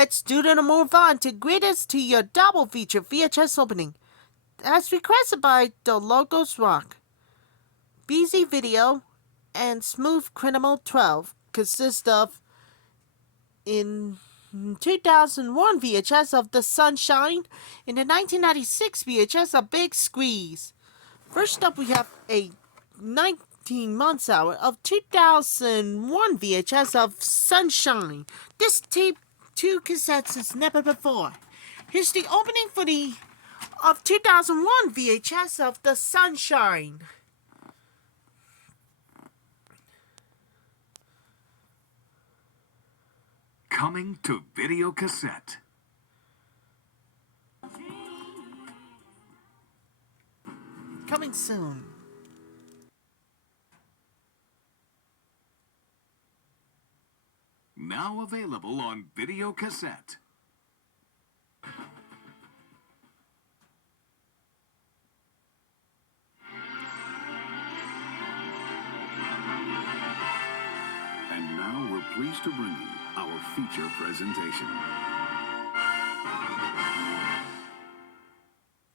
Let's do it and move on to greatest to your double feature VHS opening, as requested by TheLogosRock. BZ Video and Smooth Criminal 12 consist of in 2001 VHS of The Sunshine, in the 1996 VHS of Big Squeeze. First up, we have a 19 months hour of 2001 VHS of Sunshine. This tape 2 cassettes as never before. Here's the opening for the of 2001 VHS of The Sunshine. Coming to Videocassette. Coming soon. Now available on Videocassette. And now we're pleased to bring you our feature presentation.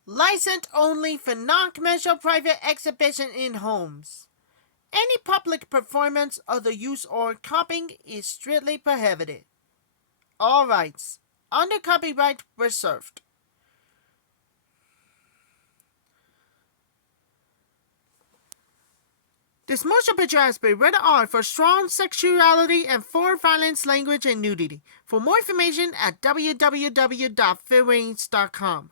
Licensed only for non-commercial private exhibition in homes. Any public performance of the use or copying is strictly prohibited. All rights under copyright reserved. This motion picture has been rated R for strong sexuality and for violence, language, and nudity. For more information at www.filmrange.com.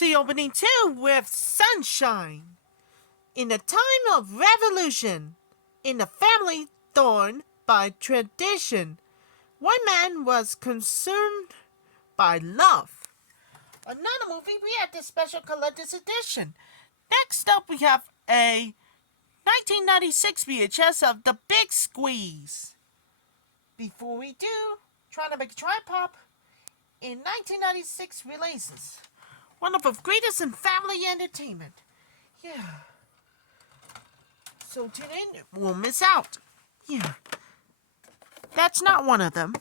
The opening too with Sunshine. In a time of revolution, in a family torn by tradition, one man was concerned by love. Another movie, we have the special collector's edition. Next up, we have a 1996 VHS of The Big Squeeze. Before we do, trying to make a tripod in 1996 releases. One of the greatest in family entertainment. Yeah. So tune in, we'll miss out. Yeah. That's not one of them.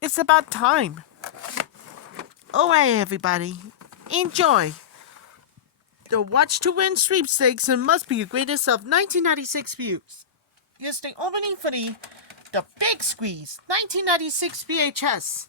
It's about time. Alright, everybody. Enjoy. The Watch to Win Sweepstakes and must be the greatest of 1996 views. Here's the opening for the Big Squeeze 1996 VHS.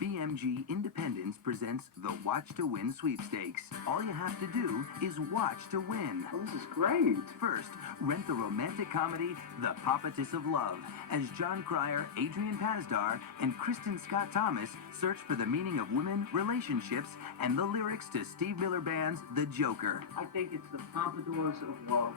BMG Independents presents the Watch to Win Sweepstakes. All you have to do is watch to win. Oh, this is great. First, rent the romantic comedy The Pompatus of Love as John Cryer, Adrian Pasdar, and Kristen Scott Thomas search for the meaning of women, relationships, and the lyrics to Steve Miller Band's The Joker. I think it's the Pompadours of Love.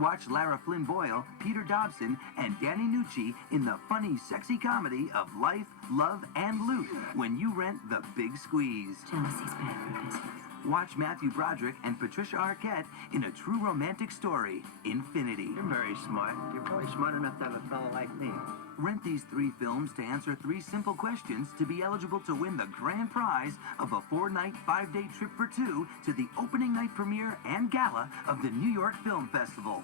Watch Lara Flynn Boyle, Peter Dobson, and Danny Nucci in the funny, sexy comedy of life, love, and loot when you rent The Big Squeeze. Jealousy's bad for business. Watch Matthew Broderick and Patricia Arquette in a true romantic story, Infinity. You're very smart. You're probably smart enough to have a fellow like me. Rent these 3 films to answer 3 simple questions to be eligible to win the grand prize of a 4-night, 5-day trip for 2 to the opening night premiere and gala of the New York Film Festival.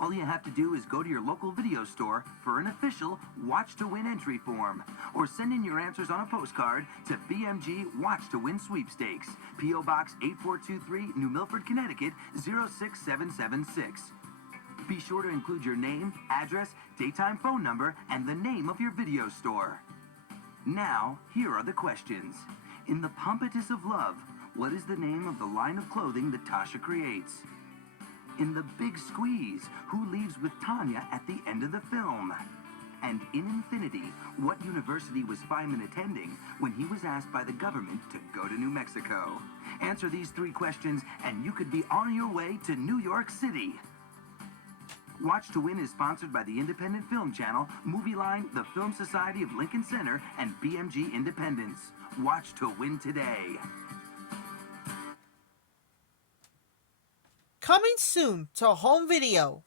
All you have to do is go to your local video store for an official Watch to Win entry form, or send in your answers on a postcard to BMG Watch to Win Sweepstakes, P.O. Box 8423, New Milford, Connecticut 06776. Be sure to include your name, address, daytime phone number, and the name of your video store. Now, here are the questions. In the Pompatus of Love, what is the name of the line of clothing that Tasha creates? In The Big Squeeze, who leaves with Tanya at the end of the film? And in Infinity, what university was Feynman attending when he was asked by the government to go to New Mexico? Answer these 3 questions and you could be on your way to New York City. Watch to Win is sponsored by the Independent Film Channel, Movie Line, the Film Society of Lincoln Center, and BMG Independents. Watch to Win today. Coming soon to home video.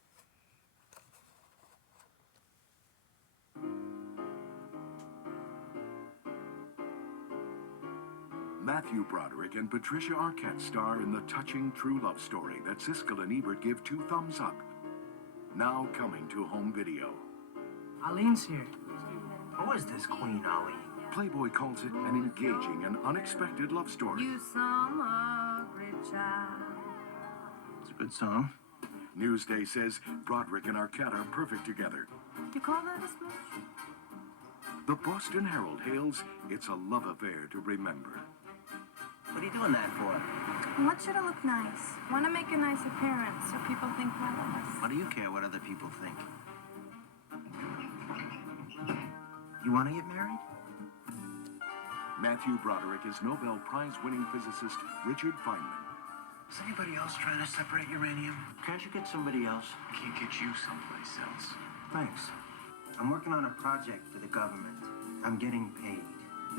Matthew Broderick and Patricia Arquette star in the touching true love story that Siskel and Ebert give 2 thumbs up. Now coming to home video. Eileen's here. Who is this Queen Eileen? Playboy calls it an engaging and unexpected love story. You some ugly child. It's a good song. Newsday says Broderick and Arquette are perfect together. You call that a smooch? The Boston Herald hails it's a love affair to remember. What are you doing that for? I want you to look nice. Want to make a nice appearance so people think well of us. Why do you care what other people think? You want to get married? Matthew Broderick is Nobel Prize-winning physicist Richard Feynman. Is anybody else trying to separate uranium? Can't you get somebody else? I can't get you someplace else. Thanks. I'm working on a project for the government. I'm getting paid.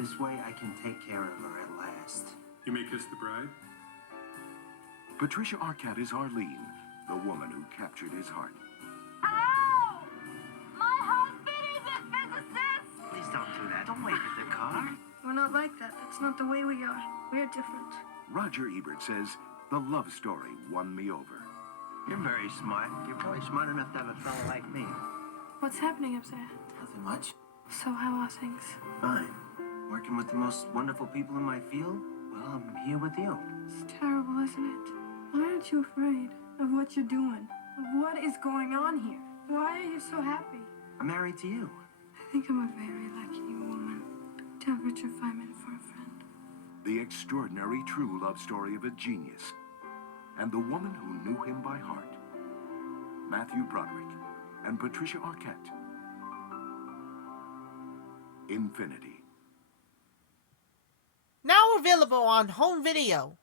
This way I can take care of her at last. You may kiss the bride? Patricia Arquette is Arlene, the woman who captured his heart. Hello! My husband is a physicist! Please don't do that. Don't wave at the car. We're not like that. That's not the way we are. We're different. Roger Ebert says the love story won me over. You're very smart. You're probably smart enough to have a fella like me. What's happening up there? Nothing much. So how are things? Fine. Working with the most wonderful people in my field. Well, I'm here with you. It's terrible, isn't it? Why aren't you afraid of what you're doing? Of what is going on here? Why are you so happy? I'm married to you. I think I'm a very lucky woman to have Richard Feynman for a friend. The extraordinary true love story of a genius and the woman who knew him by heart. Matthew Broderick and Patricia Arquette. Infinity. Now available on home video.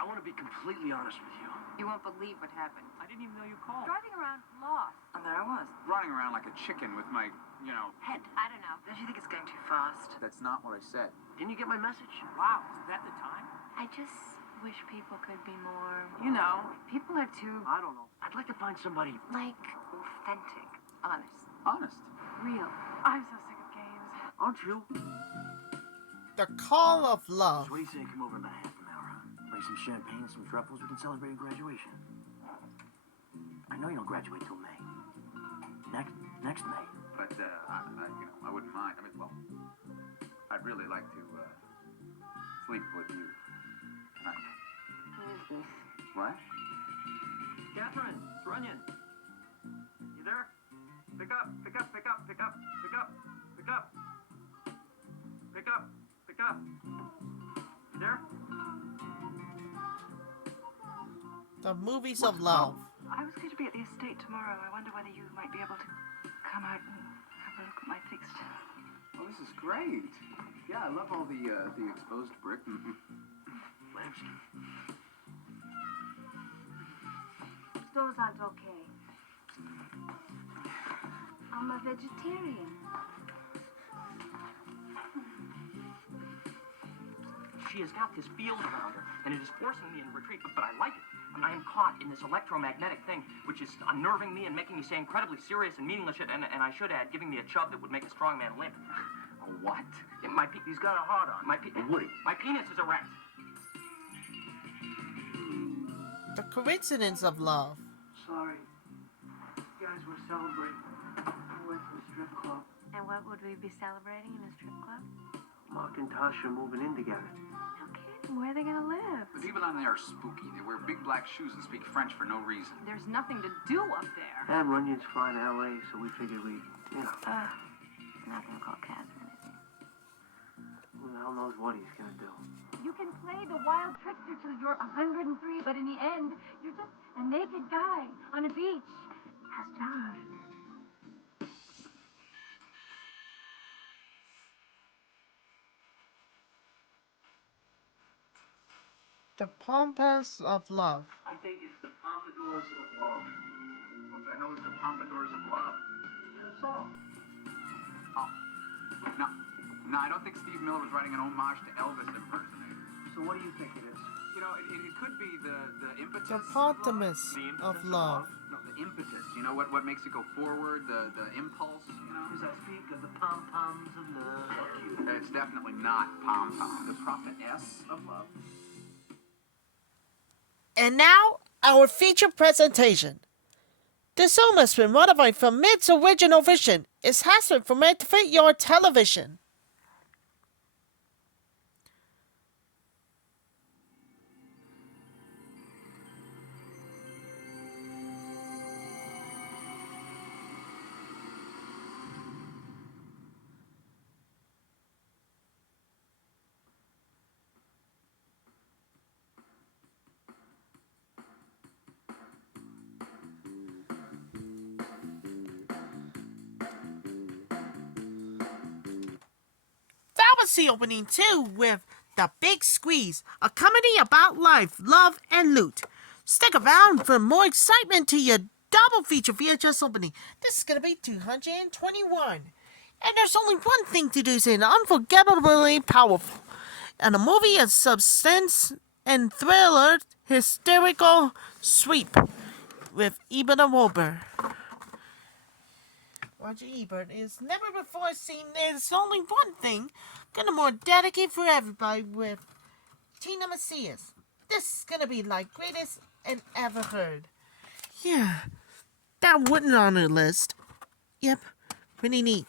I want to be completely honest with you. You won't believe what happened. I didn't even know you called. Driving around lost. And there I was. Running around like a chicken with my, Head. I don't know. Don't you think it's going too fast? That's not what I said. Didn't you get my message? Wow, is that the time? I just wish people could be more, people are too, I don't know. I'd like to find somebody. like, authentic, honest, Honest. real. I'm so sick of games. Aren't you? The Call of Love. So what do you say I come over in about half an hour? Make some champagne and some truffles. We can celebrate your graduation. I know you don't graduate till May. Next May. But, I wouldn't mind. I mean, well, I'd really like to, sleep with you tonight. Who is this? What? Catherine, it's Runyon. You there? Pick up, pick up, pick up, pick up, pick up, pick up. Pick up, pick up. You there? The Movies of Love. I was going to be at the estate tomorrow. I wonder whether you might be able to come out and have a look at my fixed. Oh, this is great. Yeah, I love all the exposed brick. Lamps. Those aren't okay. I'm a vegetarian. She has got this field around her, and it is forcing me into retreat, but I like it. I am caught in this electromagnetic thing, which is unnerving me and making me say incredibly serious and meaningless shit, and I should add, giving me a chub that would make a strong man limp. Oh, what? He's got a heart on. Woody. My penis is erect. The coincidence of love. Sorry. You guys were celebrating. We went to a strip club. And what would we be celebrating in a strip club? Mark and Tasha moving in together. No kidding. Where are they gonna live? The people down there are spooky. They wear big black shoes and speak French for no reason. There's nothing to do up there. And Runyon's flying to L.A., so we figured we'd, He's not gonna call Catherine, is he? who the hell knows what he's gonna do. You can play the wild trickster till you're 103, but in the end, you're just a naked guy on a beach. Ask John. The Pompatus of love. I think it's the Pompadours of love. I know it's the Pompadours of love. That's all. Oh. No, I don't think Steve Miller was writing an homage to Elvis impersonator. So what do you think it is? You know, it could be the impetus. The Pompatus of love. No, the impetus. You know what makes it go forward? The impulse. You know. As I speak of the pom-poms of love. Fuck you. It's definitely not pom pom. The prophetess of love. And now, our feature presentation. This song has been modified from its original vision. It has been formatted to fit your television. That was the opening too, with The Big Squeeze, a comedy about life, love, and loot. Stick around for more excitement to your double feature VHS opening. This is going to be 221. And there's only one thing to do is an unforgettably powerful. And a movie of substance and thriller hysterical sweep with Ebert and Wilbur. Roger Ebert is never before seen. There's only one thing. Gonna more dedicate for everybody with Tina Macias. This is gonna be like greatest and ever heard. Yeah, that wouldn't on our list. Yep, pretty neat.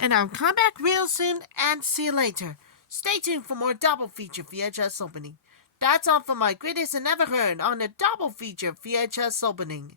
And I'll come back real soon and see you later. Stay tuned for more double feature VHS opening. That's all for my greatest and ever heard on the double feature VHS opening.